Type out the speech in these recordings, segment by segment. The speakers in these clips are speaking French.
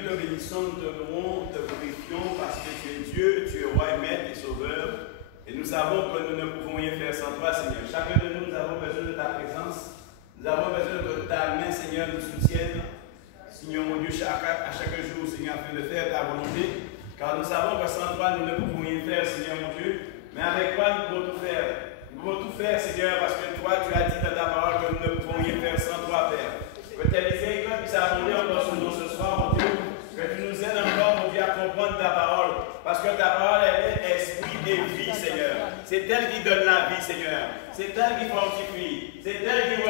Nous te bénissons, nous te louons, nous te glorifions parce que tu es Dieu, tu es roi et maître et sauveur. Et nous savons que nous ne pouvons rien faire sans toi, Seigneur. Chacun de nous, nous avons besoin de ta présence. Nous avons besoin que ta main, Seigneur, nous soutienne. Seigneur, mon Dieu, à chaque jour, Seigneur, afin de faire ta volonté. Car nous savons que sans toi, nous ne pouvons rien faire, Seigneur, mon Dieu. Mais avec toi, nous pouvons tout faire. Nous pouvons tout faire, Seigneur, parce que toi, tu as dit dans ta parole que nous ne pouvons rien faire sans toi, Père. Que tes miséricordes puissent abonder encore sur nous ce soir, mon Dieu. Que tu nous aides encore, mon Dieu, à comprendre ta parole. Parce que ta parole, elle est esprit et vie, Seigneur. C'est elle qui donne la vie, Seigneur. C'est elle qui fortifie. C'est elle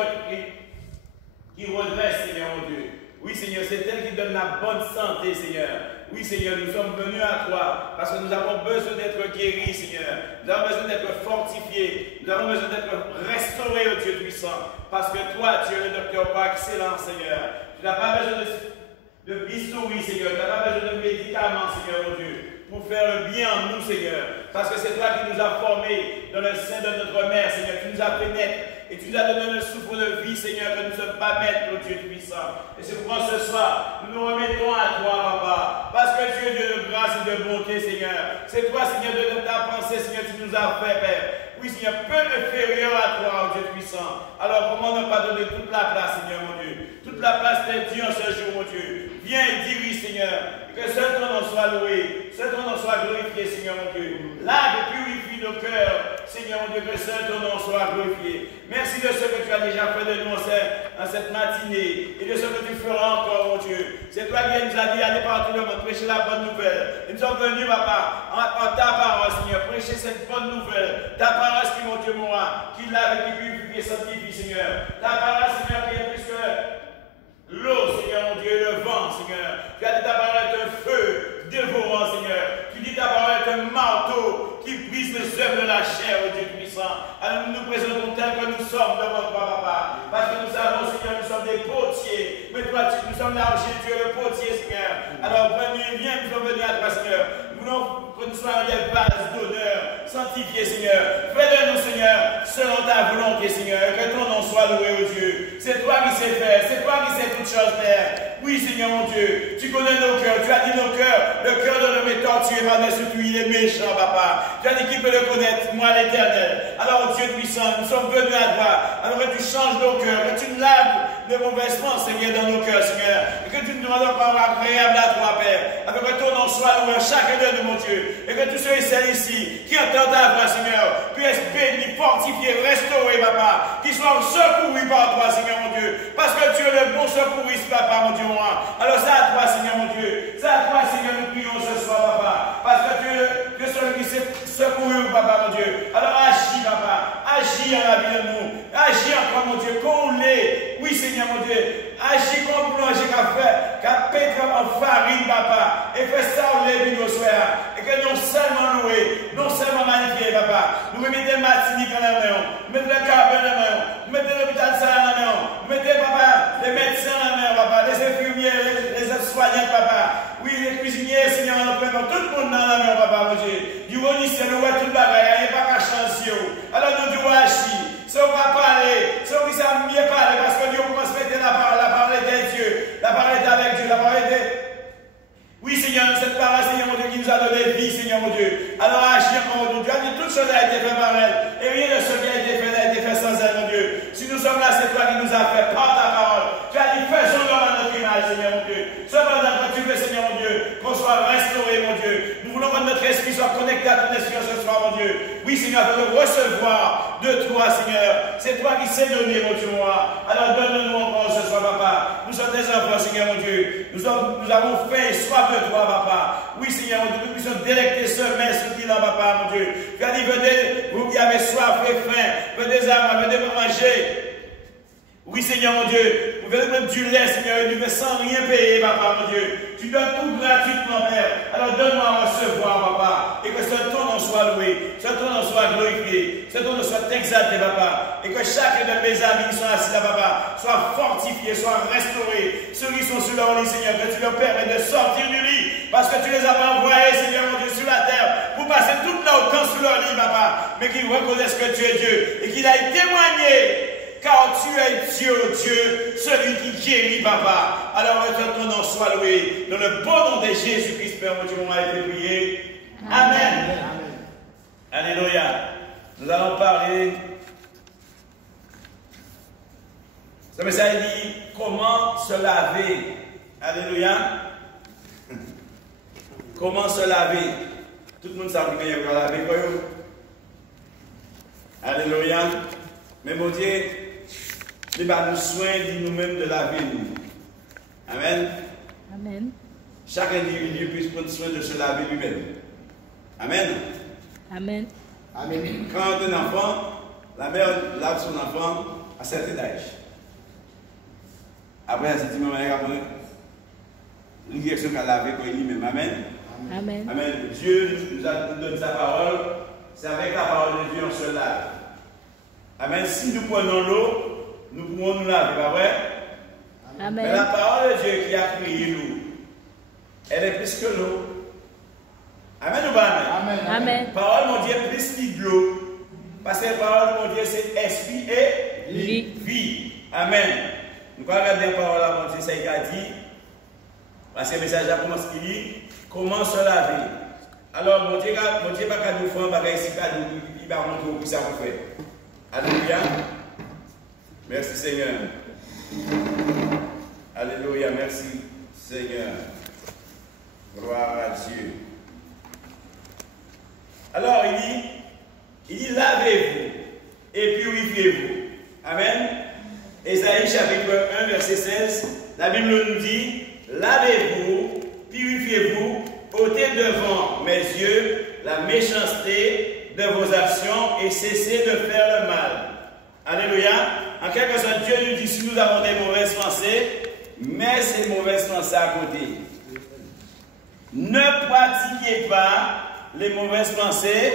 qui redresse, Seigneur, mon Dieu. Oui, Seigneur, c'est elle qui donne la bonne santé, Seigneur. Oui, Seigneur, nous sommes venus à toi parce que nous avons besoin d'être guéris, Seigneur. Nous avons besoin d'être fortifiés. Nous avons besoin d'être restaurés au Dieu puissant. Parce que toi, tu es le docteur par excellence, Seigneur. Tu n'as pas besoin de bistouri, Seigneur. Tu n'as pas besoin de médicaments, Seigneur, mon Dieu, pour faire le bien en nous, Seigneur. Parce que c'est toi qui nous as formés dans le sein de notre mère, Seigneur. Tu nous as fait naître. Et tu nous as donné le souffle de vie, Seigneur, que nous ne sommes pas maîtres, Dieu puissant. Et c'est pourquoi ce soir, nous nous remettons à toi, Papa. Parce que tu es Dieu de grâce et de bonté, Seigneur. C'est toi, Seigneur, de ta pensée, Seigneur, tu nous as fait, Père. Oui, Seigneur, peu inférieur à toi, Dieu puissant. Alors, comment ne pas donner toute la place, Seigneur, mon Dieu? Toute la place t'est due en ce jour, mon Dieu. Viens et dirige, Seigneur. Et que seul ton nom soit loué. Seul ton nom soit glorifié, Seigneur, mon Dieu. Lave et purifie nos cœurs, Seigneur, mon Dieu, que seul ton nom soit glorifié. Merci de ce que tu as déjà fait de nous en cette matinée et de ce que tu feras encore, mon Dieu. C'est toi qui nous as dit, allez partout le monde, prêcher la bonne nouvelle. Et nous sommes venus, Papa, en ta parole, Seigneur, prêcher cette bonne nouvelle. Ta parole qui, mon Dieu, moi, qui lave et qui purifie et sanctifie, Seigneur. Ta parole, Seigneur, qui est plus que l'eau, Seigneur, mon Dieu, et le vent, Seigneur. Tu as dit ta parole est un feu dévorant, Seigneur. Tu dis ta parole est un marteau qui brise les œuvres de la chair, oh Dieu puissant. Alors nous nous présentons tel que nous sommes devant toi, Papa. Parce que nous savons, Seigneur, nous sommes des potiers. Mais toi, nous sommes l'argile, tu es le potier, Seigneur. Alors, viens, nous sommes venus à toi, Seigneur. Nous voulons que nous soyons des vases d'honneur, sanctifiés, Seigneur. Fais de nous, Seigneur, selon ta volonté, Seigneur. Que ton nom soit loué, oh Dieu. C'est toi qui sais faire, c'est toi qui sais toutes choses faire. Oui, Seigneur, mon Dieu, tu connais nos cœurs. Tu as dit nos cœurs, le cœur de l'homme est tortueux, mais surtout il est méchant, Papa. Tu as dit qui peut le connaître, moi l'Éternel. Alors, Dieu puissant, nous sommes venus à toi. Alors que tu changes nos cœurs, que tu nous laves de mauvaises pensées, Seigneur, dans nos cœurs, Seigneur. Et que tu nous demandes encore agréable à toi, Père. Afin que ton nom soit loué chacun de nous, mon Dieu. Et que tous ceux et celles ici qui entendent ta voix, Seigneur, puissent bénis, fortifiés, restaurés, Papa. Qui soient secourus par toi, Seigneur, mon Dieu. Parce que tu es le bon secouriste, Papa, mon Dieu. Alors c'est à toi, Seigneur, mon Dieu. C'est à toi, Seigneur, nous prions ce soir, Papa. Parce que tu es celui qui s'est secouru, Papa, mon Dieu. Alors agis, Papa. Agis à la vie de nous. Agis encore, mon Dieu. Qu'on l'est. Oui, Seigneur, mon Dieu. Agis comme plongé qu'à pétrer en farine, Papa. Et fais ça au lait de nos soeurs. Et que non seulement loué, non seulement magnifié, Papa. Nous mettons Martinique en la main. Nous mettons le Carbone en la main. Nous mettons l'hôpital Salle en la main. Nous mettons, Papa, les médecins en la main, Papa. Les infirmiers, les aides-soignants, Papa. Oui, les cuisiniers, Seigneur, en plein, tout le monde dans la main, Papa, mon Dieu. Du haut, c'est le roi, tout le bagage. Il n'y a pas qu'à changer. Alors nous devons agir. Si on va parler, si on dit ça, mieux parler, parce que Dieu commence à mettre la parole est de Dieu. La parole est avec Dieu. La parole est de... Oui, Seigneur, cette parole, Seigneur, mon Dieu, qui nous a donné vie, Seigneur, mon Dieu. Alors agis encore, mon Dieu. Tu as dit toute chose a été faite par elle. Et rien de ce qui a été fait n'a été fait sans elle, mon Dieu. Si nous sommes là, c'est toi qui nous as fait par ta parole. Tu as dit, faisons l'homme à notre image, Seigneur, mon Dieu. Cependant, quand tu veux, Seigneur, mon Dieu, qu'on soit restauré, mon Dieu. Nous voulons que notre esprit soit connecté à ton esprit ce soir, mon Dieu. Oui, Seigneur, pour le recevoir de toi, Seigneur. C'est toi qui sais donner, mon Dieu, moi. Alors donne-nous encore ce soir, Papa. Nous sommes des enfants, Seigneur, mon Dieu. Nous avons faim et soif de toi, Papa. Oui, Seigneur, mon Dieu, nous puissions délecter ce mets, ce qu'il a, Papa, mon Dieu. Tu as dit, venez, vous qui avez soif et faim, venez à moi, venez me manger. Oui, Seigneur, mon Dieu, vous venez mettre du lait, Seigneur, et du lait sans rien payer, Papa, mon Dieu. Tu donnes tout gratuitement, Père. Alors donne-moi à recevoir, Papa, et que ce ton nom soit loué, ce ton nom soit glorifié, ce ton nom soit exalté, Papa, et que chacun de mes amis qui sont assis là, Papa, soit fortifié, soit restauré. Ceux qui sont sur leur lit, Seigneur, que tu leur permets de sortir du lit, parce que tu les as envoyés, Seigneur, mon Dieu, sur la terre, pour passer tout leur temps sur leur lit, Papa, mais qu'ils reconnaissent que tu es Dieu, et qu'il aille témoigner car tu es Dieu, Dieu, celui qui guérit, papa. Alors, que ton nom soit loué. Dans le bon nom de Jésus-Christ, Père, mon Dieu, on a été prié. Amen. Alléluia. Nous allons parler. Ce message dit comment se laver. Alléluia. Comment se laver. Tout le monde sait qu'il y a laver. Alléluia. Mais mon Dieu, il va nous soigner nous-mêmes de laver nous. Amen. Amen. Chaque individu puisse prendre soin de se laver lui-même. Amen. Amen. Amen. Quand un enfant, la mère lave son enfant à certain âge. Après, elle se dit, maman, une direction qu'elle a lavée pour lui-même. Amen. Amen. Amen. Dieu nous donne sa parole. C'est avec la parole de Dieu on se lave. Amen. Si nous prenons l'eau, nous pouvons nous laver, pas vrai? Amen. Mais la parole de Dieu qui a créé l'eau, elle est plus que l'eau. Amen ou pas amen? Amen. La parole, mon Dieu, est plus que l'eau. Parce que la parole, mon Dieu, c'est esprit et vie. Amen. Nous allons regarder la parole à mon Dieu, ça y a dit. Parce que le message a commencé qui dit comment se laver. Alors, mon Dieu, pas qu'à nous faire un bagage ici, il va montrer où ça vous fait. Alléluia. Merci Seigneur. Alléluia. Merci Seigneur. Gloire à Dieu. Alors, il dit lavez-vous et purifiez-vous. Amen. Ésaïe chapitre 1, verset 16. La Bible nous dit lavez-vous, purifiez-vous, ôtez devant mes yeux la méchanceté de vos actions et cessez de faire le mal. Alléluia. En quelque sorte, Dieu nous dit si nous avons des mauvaises pensées, mets ces mauvaises pensées à côté. Ne pratiquez pas les mauvaises pensées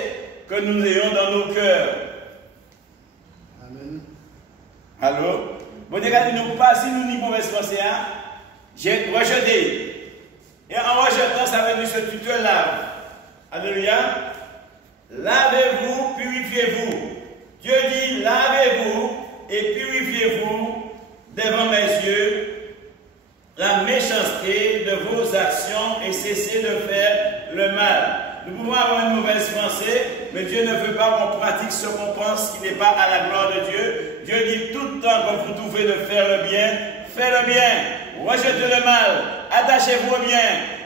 que nous ayons dans nos cœurs. Amen. Allô? Bon, regardez-nous pas si nous n'y mauvaises pensées, hein? J'ai rejeté. Et en rejetant, ça veut dire que tu te laves. Alléluia. Lavez-vous, purifiez-vous. Dieu dit, lavez-vous et purifiez-vous devant mes yeux la méchanceté de vos actions et cessez de faire le mal. Nous pouvons avoir une mauvaise pensée, mais Dieu ne veut pas qu'on pratique ce qu'on pense qui n'est pas à la gloire de Dieu. Dieu dit tout le temps que vous trouvez de faire le bien, faites le bien, rejetez le mal, attachez-vous au bien.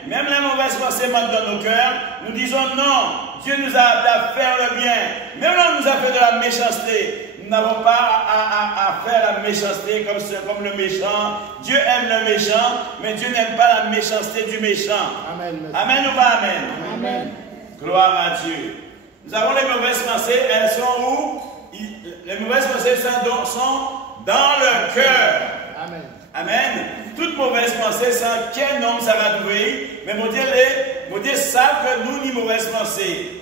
Même les mauvaises pensées montent dans nos cœurs, nous disons non, Dieu nous a appelé à faire le bien. Même là, on nous a fait de la méchanceté. Nous n'avons pas à faire la méchanceté comme le méchant. Dieu aime le méchant, mais Dieu n'aime pas la méchanceté du méchant. Amen. Amen ou pas amen? Amen. Gloire à Dieu. Nous avons les mauvaises pensées, elles sont où? Les mauvaises pensées sont dans le cœur. Amen. Amen. Toutes mauvaises pensées, sans quel nom ça va trouver. Mais mon Dieu savent que nous ni mauvaises pensées.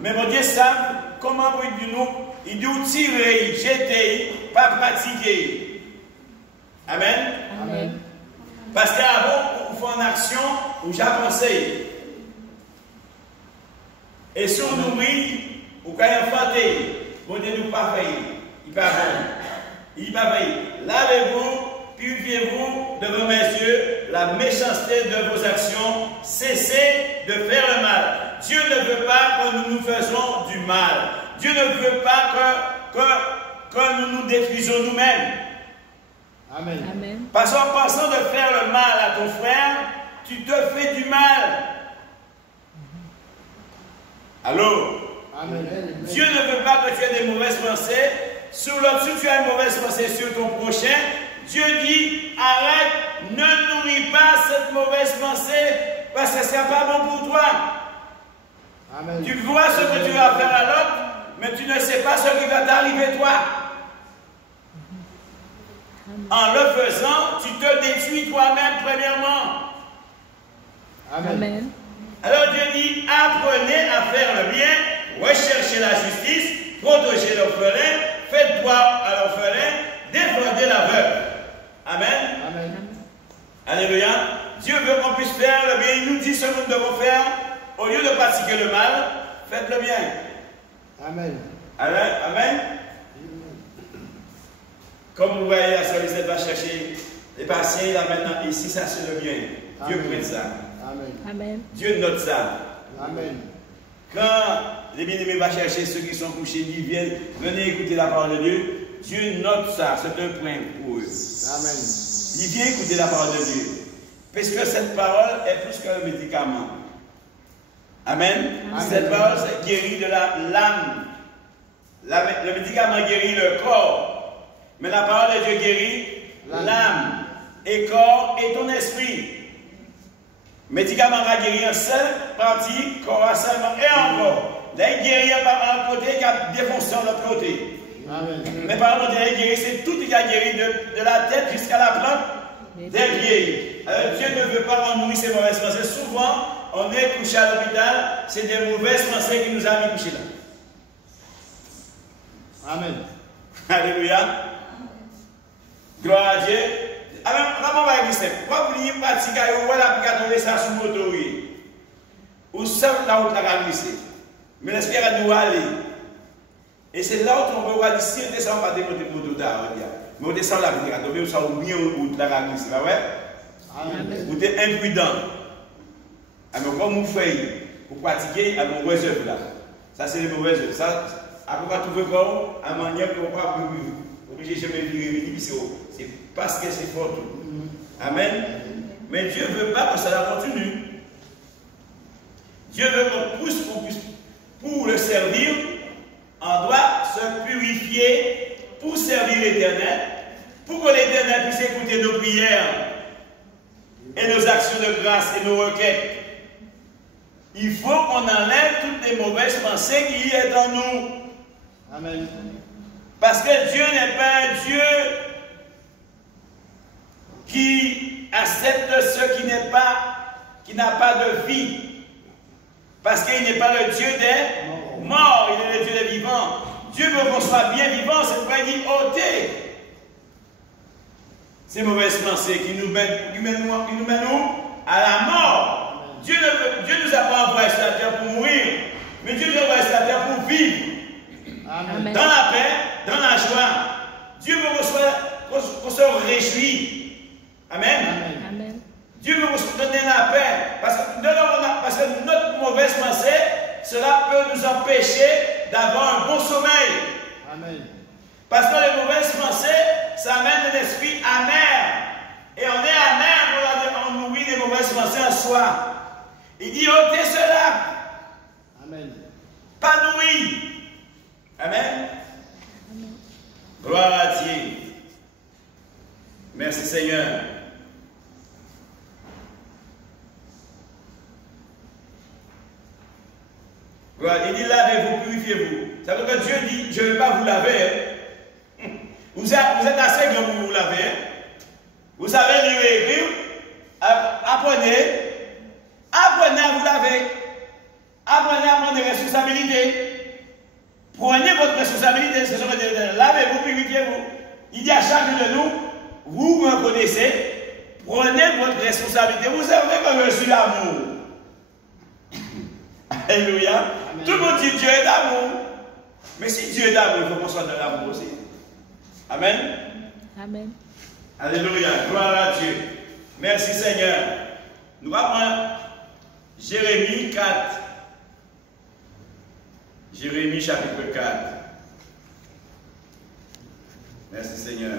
Mais mon Dieu savent comment il nous tirer, jeter, pas pratiquer. Amen. Amen. Parce qu'avant, on fait en action, où j'ai pensé. Et si on nous rit, ou quand il y a fâté, bon Dieu nous pas fait. Il pas bon. Il pas fait. Lavez-vous. Purifiez-vous devant mes yeux la méchanceté de vos actions, cessez de faire le mal. Dieu ne veut pas que nous nous faisons du mal. Dieu ne veut pas que nous nous détruisons nous-mêmes. Amen. Amen. Parce qu'en pensant de faire le mal à ton frère, tu te fais du mal. Allô? Amen. Dieu ne veut pas que tu aies des mauvaises pensées. Sur l'autre, si tu as une mauvaise pensée sur ton prochain, Dieu dit, arrête, ne nourris pas cette mauvaise pensée parce que ce ne sera pas bon pour toi. Amen. Tu vois ce que tu vas faire à l'autre, mais tu ne sais pas ce qui va t'arriver toi. En le faisant, tu te détruis toi-même premièrement. Amen. Amen. Alors Dieu dit, apprenez à faire le bien, recherchez la justice, protégez l'orphelin, faites droit à l'orphelin, défendez la veuve. Amen. Amen. Alléluia. Dieu veut qu'on puisse faire le bien. Il nous dit ce que nous devons faire. Au lieu de pratiquer le mal, faites le bien. Amen. Amen. Amen. Comme vous voyez, la sœur Lisette va chercher les patients là maintenant, ici, ça c'est le bien. Dieu Amen. prête ça. Amen. Amen. Dieu note ça. Amen. Quand les bien-aimés vont chercher ceux qui sont couchés, ils viennent, venez écouter la parole de Dieu. Dieu note ça, c'est un point pour eux. Amen. Il vient écouter la parole de Dieu. Parce que cette parole est plus qu'un médicament. Amen. Amen. Cette parole guérit de l'âme. Le médicament guérit le corps. Mais la parole de Dieu guérit l'âme et corps et ton esprit. Médicament va guérir une seule partie, corps seulement et encore. Là, il guérit par un côté qui a défoncé de l'autre côté. Amen. Mais par contre, il guérit, c'est tout qui a guéri de la tête jusqu'à la plante des pieds. Alors, Dieu ne veut pas qu'on nourrisse ces mauvaises pensées. Souvent, on est couché à l'hôpital, c'est des mauvaises pensées qui nous ont mis couchés là. Amen. Alléluia. Gloire à Dieu. Alors, comment va exister? Pourquoi vous dites pas si vous voyez la tomber ça sur le moto? Ou seul la route la glisser. Mais l'espère nous aller. Et c'est là où on peut voir si on descend pas démonter pour tout à l'heure. Mais on descend la route la tomber, ou ça ou bien ou la glisser. Ouais? Amen. Vous êtes imprudent. Alors, comme vous faites pour pratiquer à mauvaises œuvres là. Ça, c'est les mauvaises œuvres. Ça, après, pas trouver comme à manière qu'on ne peut pas obliger jamais vivre. C'est parce que c'est fort. Amen. Mais Dieu ne veut pas que ça continue. Dieu veut qu'on pousse pour le servir. On doit se purifier pour servir l'Éternel, pour que l'Éternel puisse écouter nos prières et nos actions de grâce et nos requêtes. Il faut qu'on enlève toutes les mauvaises pensées qui y est en nous. Amen. Parce que Dieu n'est pas un Dieu qui accepte ce qui n'a pas de vie. Parce qu'il n'est pas le Dieu des morts, il est le Dieu des vivants. Dieu veut qu'on soit bien vivant, c'est pourquoi il dit ôter ces mauvaises pensées qui nous mènent où? À la mort. Dieu ne nous a pas envoyé sur la terre pour mourir, mais Dieu nous a envoyé sur la terre pour vivre. Amen. Dans la paix, dans la joie. Dieu veut qu'on se réjouisse. Amen. Amen. Dieu veut nous donner la paix. Parce que notre mauvaise pensée, cela peut nous empêcher d'avoir un bon sommeil. Amen. Parce que les mauvaises pensées, ça amène un esprit amer. Et on est amer quand on nourrit les mauvaises pensées en soi. Il dit ôtez cela. Amen. Pas nourri. Amen. Gloire à Dieu. Merci Seigneur. Voilà, il dit lavez-vous, purifiez-vous. Ça veut dire que Dieu dit je ne vais pas vous laver. Vous êtes assez grand pour vous laver. Vous savez lire et écrire. Apprenez à vous laver. Apprenez à prendre des responsabilités. Prenez votre responsabilité. C'est ce que Dieu dit. Lavez-vous, purifiez-vous. Il dit à chacun de nous, vous me connaissez. Prenez votre responsabilité. Vous savez que je suis l'amour. Alléluia. Amen. Tout le monde dit Dieu est d'amour. Mais si Dieu est d'amour, il faut qu'on soit dans l'amour aussi. Amen. Amen. Alléluia. Gloire à Dieu. Merci Seigneur. Nous allons prendre Jérémie 4. Jérémie chapitre 4. Merci Seigneur.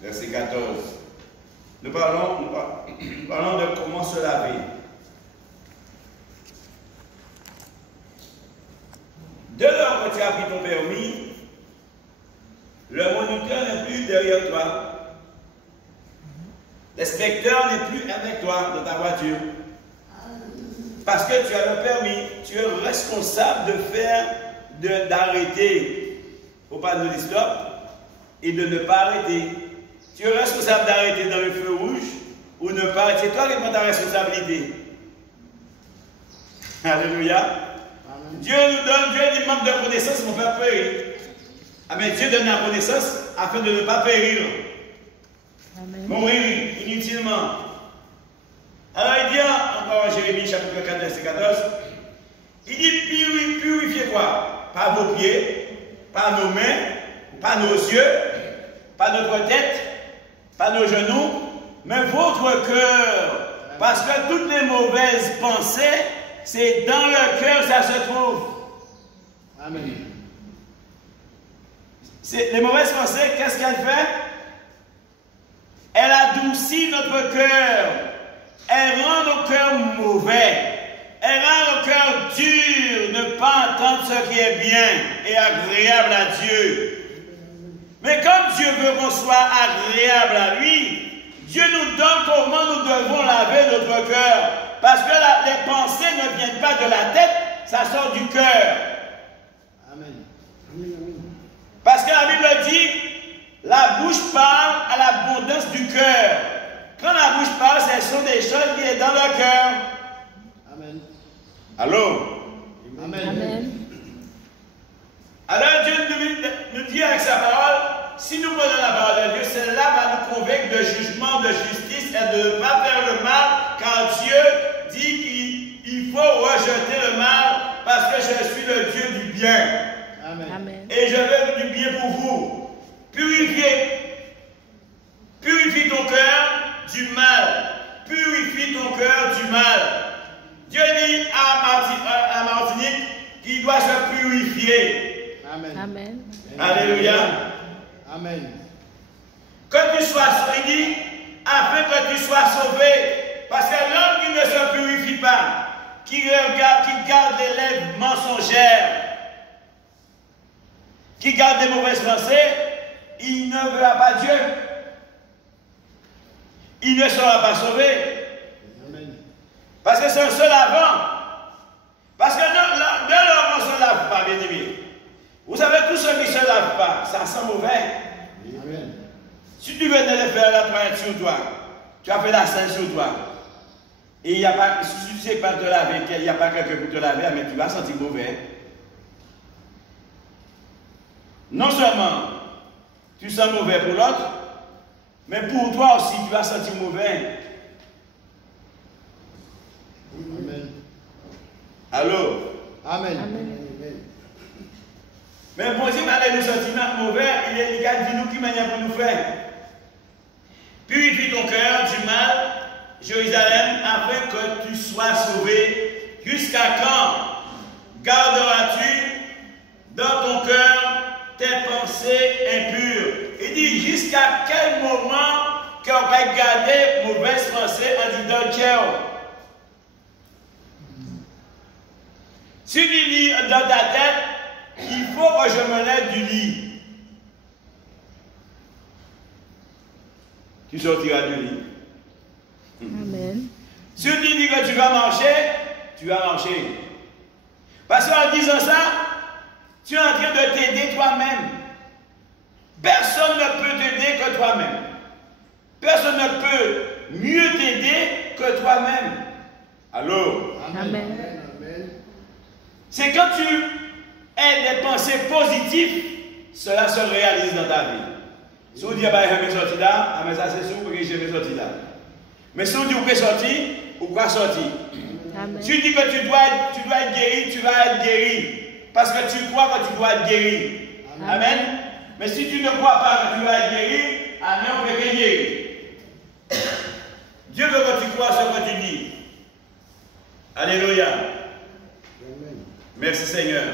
Verset 14. Nous parlons de comment se laver. De leur côté, qui t'ont permis, le moniteur n'est plus derrière toi. L'inspecteur n'est plus avec toi dans ta voiture. Parce que tu as le permis, tu es responsable d'arrêter au panneau de stop et de ne pas arrêter. Tu es responsable d'arrêter dans le feu rouge ou ne pas arrêter. C'est toi qui prends ta responsabilité. Alléluia. Amen. Dieu nous donne, Dieu dit manque de connaissance pour faire périr. Amen. Dieu donne la connaissance afin de ne pas périr. Amen. Mourir inutilement. Alors il dit encore en Jérémie chapitre 4, verset 14, il dit purifiez quoi? pas vos pieds, pas nos mains, pas nos yeux, pas notre tête, pas nos genoux, mais votre cœur. Parce que toutes les mauvaises pensées, c'est dans le cœur que ça se trouve. Amen. Les mauvaises pensées, qu'est-ce qu'elle fait? Elle adoucit notre cœur. Elle rend nos cœurs mauvais. Elle rend nos cœurs durs, ne pas entendre ce qui est bien et agréable à Dieu. Mais comme Dieu veut qu'on soit agréable à lui, Dieu nous donne comment nous devons laver notre cœur. Parce que les pensées ne viennent pas de la tête, ça sort du cœur. Amen. Parce que la Bible dit, la bouche parle à l'abondance du cœur. Quand la bouche parle, ce sont des choses qui sont dans le cœur. Amen. Allô? Amen. Amen. Alors Dieu nous dit avec sa parole, si nous prenons la parole de Dieu, celle-là va nous convaincre de jugement, de justice et de ne pas faire le mal, car Dieu dit qu'il faut rejeter le mal parce que je suis le Dieu du bien. Amen. Amen. Et je veux du bien pour vous. Purifie ton cœur du mal. Purifie ton cœur du mal. Dieu dit à Martinique qu'il doit se purifier. Amen. Amen. Alléluia. Amen. Que tu sois sauvé, afin que tu sois sauvé. Parce que l'homme qui ne se purifie pas, qui garde les lèvres mensongères, qui garde des mauvaises pensées, il ne verra pas Dieu. Il ne sera pas sauvé. Amen. Parce que c'est un seul avant. Parce que de l'homme, on ne se lave pas, bien aimé. Vous savez, tous ceux qui ne se lavent pas, ça sent mauvais. Amen. Si tu venais de faire la toilette sur toi, tu as fait la scène sur toi, et il n'y a pas, si tu ne sais pas te laver, il n'y a pas quelqu'un pour te laver, mais tu vas sentir mauvais. Non seulement tu sens mauvais pour l'autre, mais pour toi aussi, tu vas sentir mauvais. Amen. Allô? Amen. Amen. Mais bon Dieu, malgré nos sentiments mauvais, il a dit nous qui manière pour nous faire. Purifie ton cœur du mal, Jérusalem, afin que tu sois sauvé. Jusqu'à quand garderas-tu dans ton cœur tes pensées impures? Il dit jusqu'à quel moment qu'on va garder mauvaises pensées en disant tiens. Si tu dis dans ta tête, il faut que je me lève du lit. Tu sortiras du lit. Amen. Si tu dis que tu vas marcher, tu vas marcher. Parce qu'en disant ça, tu es en train de t'aider toi-même. Personne ne peut t'aider que toi-même. Personne ne peut mieux t'aider que toi-même. Allô? Amen. C'est quand tu as des pensées positives, cela se réalise dans ta vie. Si vous dites, bah, je vais sortir là, mais ça c'est sûr que je vais sortir là. Mais si vous dites, vous pouvez sortir, vous pouvez sortir. Amen. Tu dis que tu dois être guéri, tu vas être guéri. Parce que tu crois que tu dois être guéri. Amen. Mais si tu ne crois pas que tu dois être guéri, amen, on peut être guéri. Dieu veut que tu crois ce que tu dis. Alléluia. Merci Seigneur.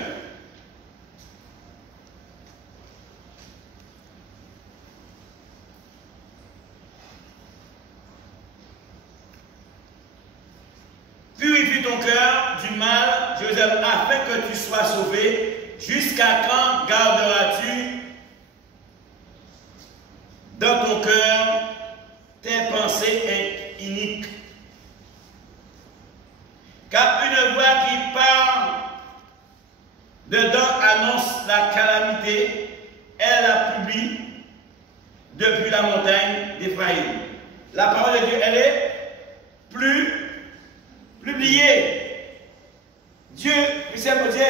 Purifie ton cœur du mal, Jérusalem, afin que tu sois sauvé. Jusqu'à quand garderas-tu dans ton cœur tes pensées iniques? Car une voix qui parle dedans annonce la calamité, elle la publie depuis la montagne d'Éphraïm. La parole de Dieu, elle est publiée. Dieu, c'est pour dire,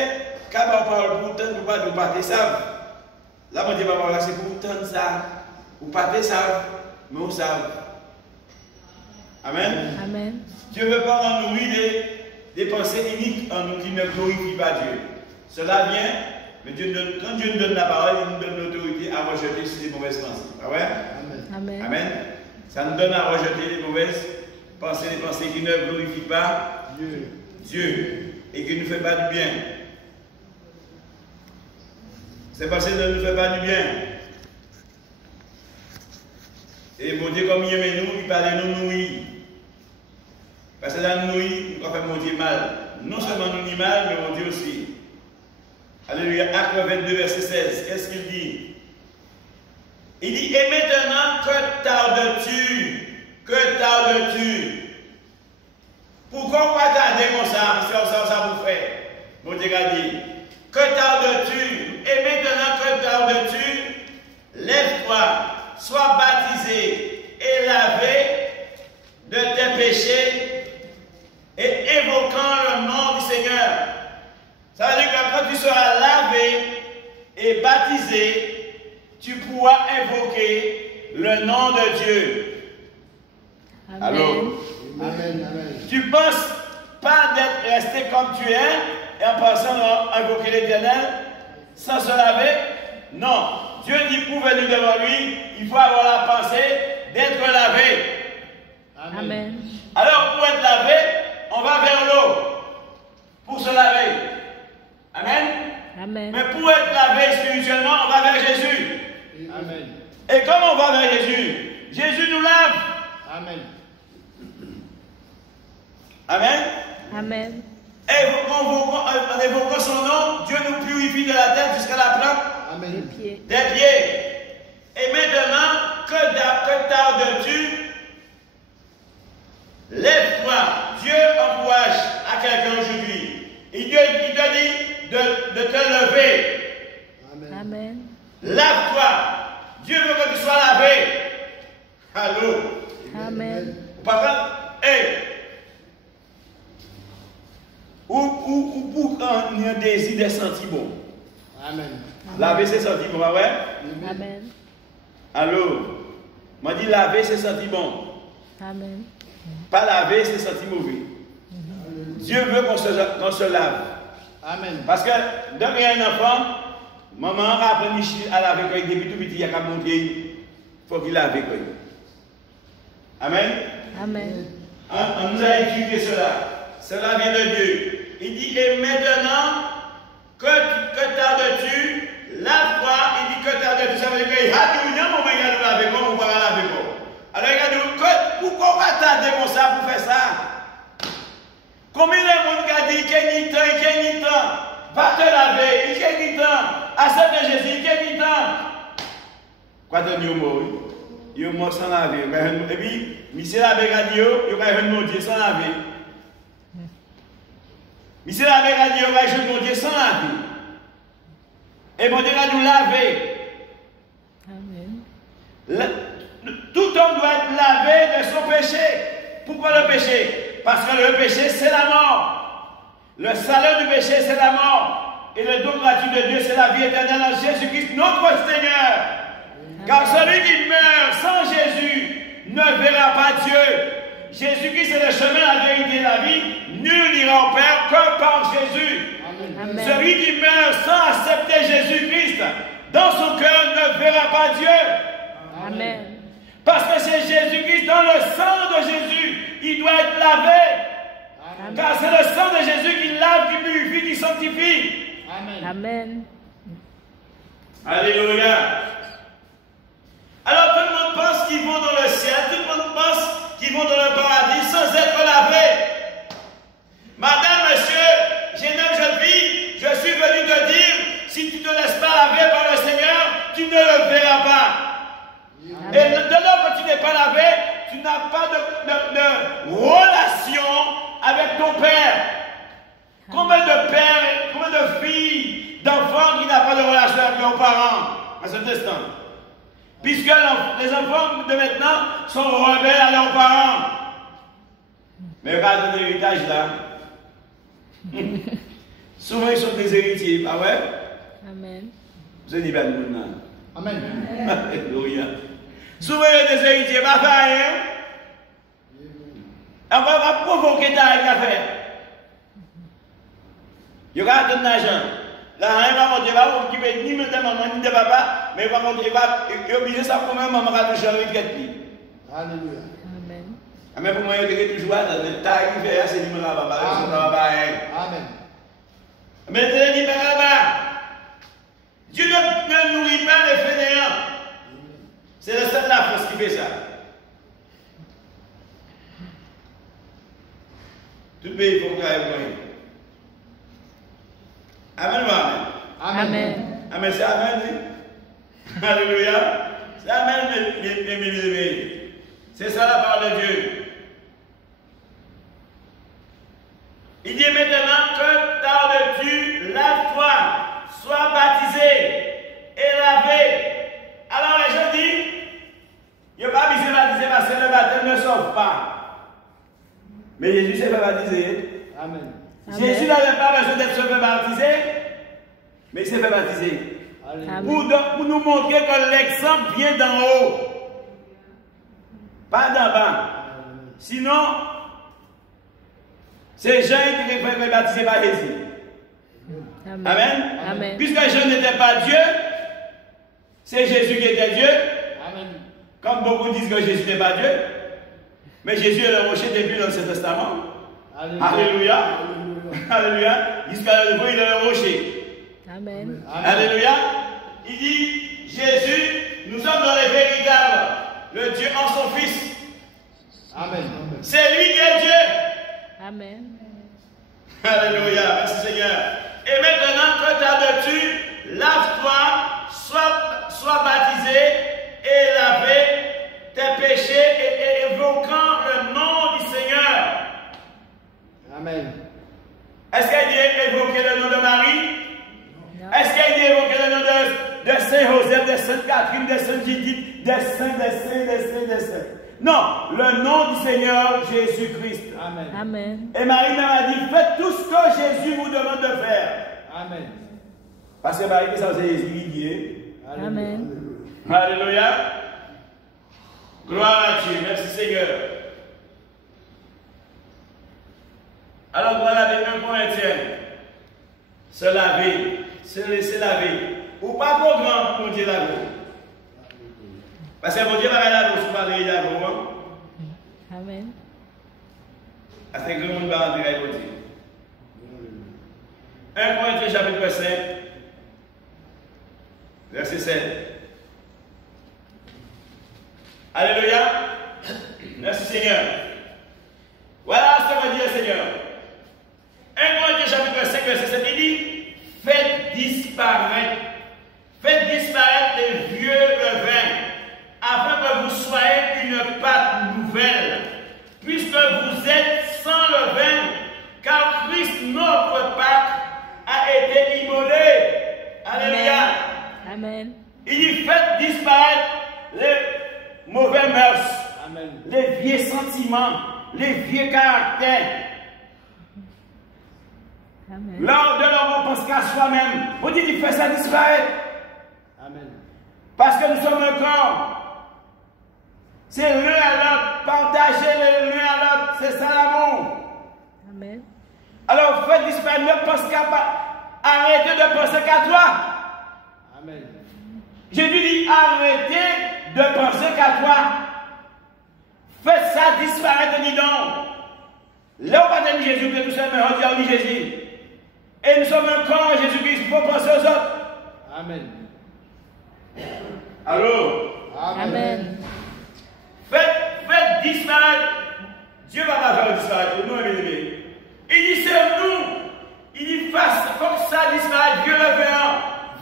quand on parle pour tant, vous partez ça. Là, on dit, c'est pour tant ça. Vous partez ça, mais on savent. Amen. Amen. Dieu ne veut pas en nourrir des pensées iniques en nous qui ne glorifient pas Dieu. Cela vient Mais quand Dieu nous donne la parole, il nous donne l'autorité à rejeter ces mauvaises pensées. Ah ouais? Amen. Amen. Ça nous donne à rejeter les mauvaises pensées, les pensées qui ne glorifient pas Dieu et qui ne nous fait pas du bien. Ces pensées ne nous font pas du bien. Et mon Dieu, comme il aime nous, il parle de nous nourrir. Parce que dans nous nourrir, il va faire mon Dieu mal. Non seulement nous ni mal, mais mon Dieu aussi. Alléluia. Acte 22, verset 16. Qu'est-ce qu'il dit? Il dit, et maintenant, que tardes-tu? Que tardes-tu? Pourquoi on va tarder comme ça? Ça vous fait. Mon Dieu a dit, que tardes-tu? Et maintenant, que tardes-tu? Lève-toi, sois baptisé et lavé de tes péchés et évoquant le nom du Seigneur. Ça veut dire que quand tu seras lavé et baptisé, tu pourras invoquer le nom de Dieu. Amen. Alors, Amen. Amen. tu ne penses pas d'être resté comme tu es et en pensant à invoquer l'Éternel sans se laver? Non. Dieu dit pour venir devant lui, il faut avoir la pensée d'être lavé. Amen. Alors pour être lavé, on va vers l'eau pour se laver. Amen. Amen. Mais pour être lavé spirituellement, on va vers Jésus. Amen. Et comme on va vers Jésus, Jésus nous lave. Amen. Amen. Amen. Et en évoquant son nom, Dieu nous purifie de la tête jusqu'à la plante Amen. Pied. des pieds. Et maintenant, que tardes-tu? Lève-toi. Dieu encourage à quelqu'un aujourd'hui. Il te dit de te lever. Amen. Amen. Lave-toi. Dieu veut que tu sois lavé. Allô? Amen. Par contre, ou pour qu'on ait un désir de sentir bon. Amen. Laver, c'est sentir bon, ouais? Amen. Allô? M'a dit laver, c'est sentir bon. Amen. Pas laver, c'est sentir mauvais. Dieu veut qu'on se lave. Amen. Parce que, dès qu'il y a un enfant, maman a appris à laver quand il est depuis tout petit, il y a qu'à monter, il faut qu'il lave. Amen. Amen. On nous a étudié cela. Cela vient de Dieu. Il dit, et maintenant, que tardes-tu? Lave-toi. Il dit, que tardes-tu? Ça veut dire qu'il y a du moment où il y a de laver, on va laver. Alors, regardez, pourquoi on va tarder comme ça pour faire ça? Combien de monde qui a dit, qu'il y a ni temps, va te laver, il y a ni temps, accepte Jésus, il y a ni temps. Quoi t'en dis au mot? Il y a un mot sans laver. Et puis, monsieur l'abbé a dit, il y a un mot sans laver. Monsieur l'abbé a dit, il y a un mot sans laver. Et mon Dieu a nous laver. Amen. Tout homme doit être lavé de son péché. Pourquoi le péché? Parce que le péché, c'est la mort. Le salaire du péché, c'est la mort. Et le don gratuit de Dieu, c'est la vie éternelle en Jésus-Christ, notre Seigneur. Car celui qui meurt sans Jésus ne verra pas Dieu. Jésus-Christ est le chemin, la vérité et la vie. Nul n'ira au Père que par Jésus. Amen. Celui qui meurt sans accepter Jésus-Christ dans son cœur ne verra pas Dieu. Amen. Parce que c'est Jésus-Christ, dans le sang de Jésus, il doit être lavé. Amen. Car c'est le sang de Jésus qui lave, qui purifie, qui sanctifie. Amen. Amen. Alléluia. Alors tout le monde pense qu'ils vont dans le ciel, tout le monde pense qu'ils vont dans le paradis sans être lavés. Madame, monsieur, jeune fille, je suis venu te dire, si tu ne te laisses pas laver par le Seigneur, tu ne le verras pas. Et de lors que tu n'es pas lavé, tu n'as pas de relation avec ton père. Combien de pères, combien de filles, d'enfants qui n'ont pas de relation avec leurs parents à cet instant? Puisque les enfants de maintenant sont rebelles à leurs parents. Mais regarde l'héritage là. Souvent ils sont des héritiers, ah ouais? Amen. Vous êtes bien de là. Amen. Alléluia. Souvent il y a des héritiers, pas faire. On va provoquer ta affaire. Il y aura de l'argent. La reine va monter là, vous occupez ni de maman ni de papa, mais va monter là, et obligé ça pour moi, maman va toucher en retraite. Alléluia. Amen. Mais pour moi, il y a toujours la taille qui fait assez de papa. Amen. Mais le là-bas, Dieu ne nourrit pas les fainéants. C'est le seul de la France qui fait ça. Tout pays pour travailler pour lui. Amen ou amen? Amen. Amen, c'est amen. Oui? Alléluia. C'est amen, mes bien-aimés. C'est ça la parole de Dieu. Il dit maintenant que tardes-tu, lave-toi, sois baptisé et lavé. Alors les gens disent, il n'y a pas besoin de baptiser parce que le baptême ne sauve pas. Mais Jésus s'est fait baptiser. Amen. Jésus n'avait pas besoin d'être se fait baptiser, mais il s'est fait baptiser. Pour nous montrer que l'exemple vient d'en haut, pas d'en bas. Sinon, c'est Jean qui était fait baptiser par Jésus. Amen. Amen. Amen. Puisque Jean n'était pas Dieu, c'est Jésus qui était Dieu. Amen. Comme beaucoup disent que Jésus n'est pas Dieu. Mais Jésus est le rocher depuis l'Ancien Testament. Alléluia. Alléluia. Alléluia. Jusqu'à la fois, il est le rocher. Amen. Alléluia. Il dit, Jésus, nous sommes dans les véritables. Le Dieu en son Fils. Amen. C'est lui qui est Dieu. Amen. Alléluia. Merci Seigneur. Et maintenant que tardes-tu, lave-toi, sois baptisé et lavé tes péchés et évoquant le nom du Seigneur. Amen. Est-ce qu'elle dit évoquer le nom de Marie? Non. Est-ce qu'elle dit évoquer le nom de Saint Joseph, de Sainte Catherine, de Sainte Judith, des saints? Non, le nom du Seigneur Jésus-Christ. Amen. Amen. Et Marie m'a dit, faites tout ce que Jésus vous demande de faire. Amen. Parce que Marie, ça c'est Jésus qui dit. Amen. Alléluia. Gloire à Dieu. Merci Seigneur. Alors voilà les 1 Corinthiens. Se laver, se laisser laver. Ou pas trop grand pour Dieu laver. Parce que mon Dieu va laver si vous parlez de laver. Amen. Parce que le monde va rentrer avec Dieu. 1 Corinthiens chapitre 5, verset 7. Alléluia. Merci Seigneur. Voilà ce que va dire le Seigneur. 1 Corinthiens chapitre 5, verset 7, il dit, faites disparaître les vieux levains, afin que vous soyez une pâte nouvelle, puisque vous êtes sans levain, car Christ, notre Pâque, a été immolé. Alléluia. Amen. Il dit, faites disparaître les mauvais mœurs, Amen. les vieux sentiments, les vieux caractères. Amen. Lors de l'homme, on pense qu'à soi-même. On dit, il fait ça disparaître. Amen. Parce que nous sommes un corps. C'est l'un à l'autre. Partager l'un à l'autre. C'est ça l'amour. Amen. Alors, faites disparaître. Ne pense qu'à pas. Arrêtez de penser qu'à toi. Amen. Jésus dit, arrêtez de penser qu'à toi. Faites ça disparaître, dis donc. Là, on va dire Jésus, que tout seul, mais on dit, oui, Jésus. Et nous sommes un corps, Jésus-Christ, il faut penser aux autres. Amen. Allô? Amen. Faites disparaître. Dieu ne va pas faire disparaître. Nous, aimés. Il dit, c'est nous. Il dit, faut que ça disparaisse. Dieu le veut.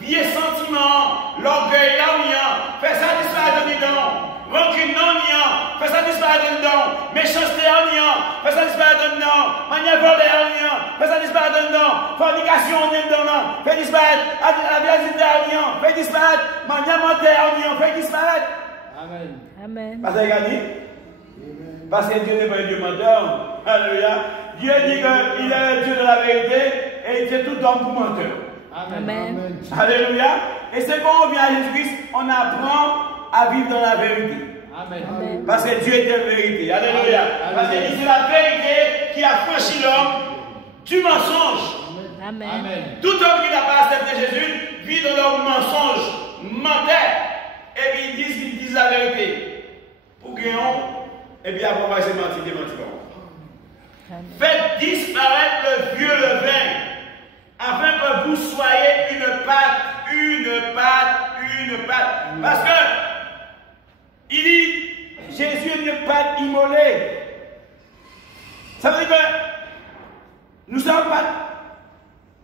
Vieux sentiment, l'orgueil, l'orniant. Fais ça disparaître dedans. Rancune non-niant. Fais ça disparaître dedans. Méchanceté orniant. Fais ça disparaître dedans. Manière volée orniant. Fais ça disparaître dedans. Fornication dedans. Fais disparaître. Aviasité orniant. Fais disparaître. Manière mentale orniant. Fais disparaître. Amen. Amen. Parce qu'il a dit, parce que Dieu n'est pas un Dieu menteur. Alléluia. Dieu dit qu'il est le Dieu de la vérité et il est tout homme pour menteur. Amen. Alléluia. Et c'est quand on vient à Jésus-Christ, on apprend à vivre dans la vérité. Amen. Amen. Parce que Dieu est la vérité. Alléluia. Parce que c'est la vérité qui a franchi l'homme du mensonge. Amen. Amen. Tout homme qui n'a pas accepté Jésus vit dans leur mensonge, mentait, et puis ils disent la vérité. Pour gagner, et puis après, on va essayer de mentir, Faites disparaître le vieux levain, afin que vous soyez une pâte, une pâte, une pâte. Parce que, il dit, Jésus est une pâte immolée. Ça veut dire que nous ne sommes pas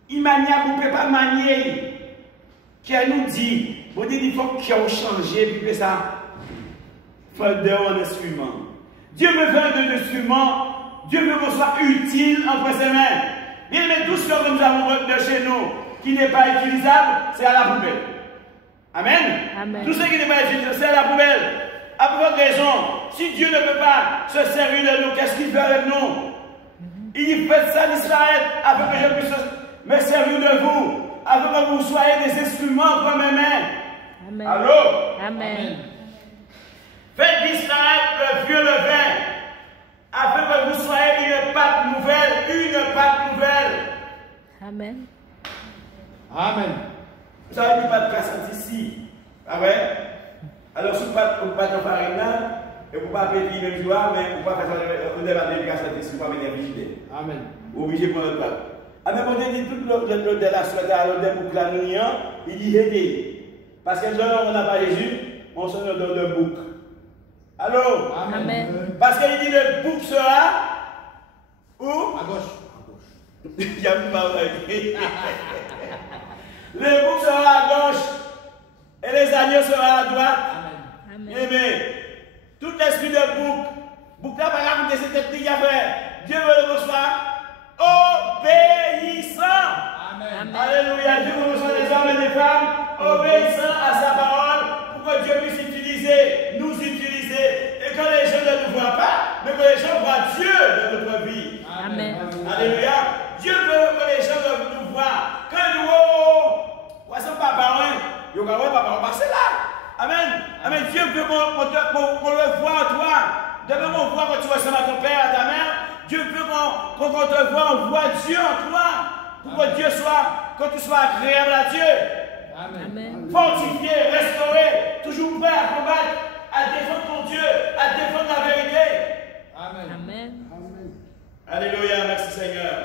immaniables, on ne peut pas manier. Qui nous dit, vous dites, il faut qu'il ait changé, puis que ça, fait d'un instrument. Dieu veut faire un instrument. Dieu veut qu'on soit utile entre ses mains. Bien, mais tout ce que nous avons de chez nous qui n'est pas utilisable, c'est à la poubelle. Amen. Amen. Tout ce qui n'est pas utilisable, c'est à la poubelle. À pour votre raison, si Dieu ne peut pas se servir de nous, qu'est-ce qu'il fait avec nous? Il fait ça d'Israël afin que je puisse me servir de vous, afin que vous soyez des instruments entre mes mains. Amen. Allô? Amen. Faites disparaître le vieux levain, afin que vous soyez une pâte nouvelle, une pâte nouvelle. Amen. Amen. Vous avez dit pâte cassante ici. Ah ouais? Alors, si vous ne pas de farine là, et vous ne pouvez pas payer le même jour, mais vous ne pouvez pas faire un débat de cassante ici, vous ne pouvez pas venir. Amen. Vous obligez de prendre le pâte. Ah, mais on dit tout le de la suite à l'autre boucle à nous, il dit aider. Parce que quand on n'a pas Jésus, on se donne de boucle. Allô? Amen. Parce qu'il dit le bouc sera où? À gauche. Il y a plus mal écrit. Le bouc sera à gauche et les agneaux seront à droite. Amen. Amen. Amen. Tout l'esprit de bouc là, par exemple, c'est cette petite affaire. Dieu veut le soit obéissant. Amen. Alléluia. Dieu veut reçoit des hommes et des femmes obéissants à sa parole pour que Dieu puisse nous utiliser, et que les gens ne nous voient pas, mais que les gens voient Dieu dans notre vie. Amen. Alléluia. Dieu veut que les gens nous voient. Quand nous voyons papa, nous voyons papa passer là. Amen. Amen. Dieu veut qu'on le voit en toi. Demain, on voit quand tu ressembles à ton père, à ta mère. Dieu veut qu'on te voit, on voit Dieu en toi. Pour que Dieu soit, que tu sois agréable à Dieu. Amen. Fortifié, restauré, toujours prêt à combattre, à défendre ton Dieu, à défendre la vérité. Amen. Amen. Alléluia, merci Seigneur.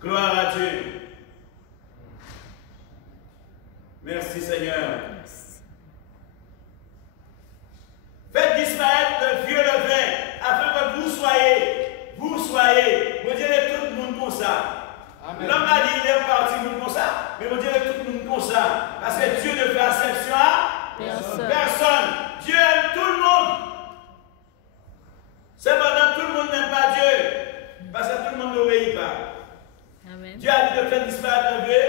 Gloire à Dieu. Merci Seigneur. Faites disparaître le vieux levain, afin que vous soyez, vous direz tout le monde comme ça. L'homme a dit il est parti comme ça, mais vous direz tout le monde comme ça. Parce que Dieu ne fait exception à personne. Dieu aime tout le monde. Cependant, tout le monde n'aime pas Dieu. Parce que tout le monde n'obéit pas. Amen. Dieu a dit de faire disparaître le vieux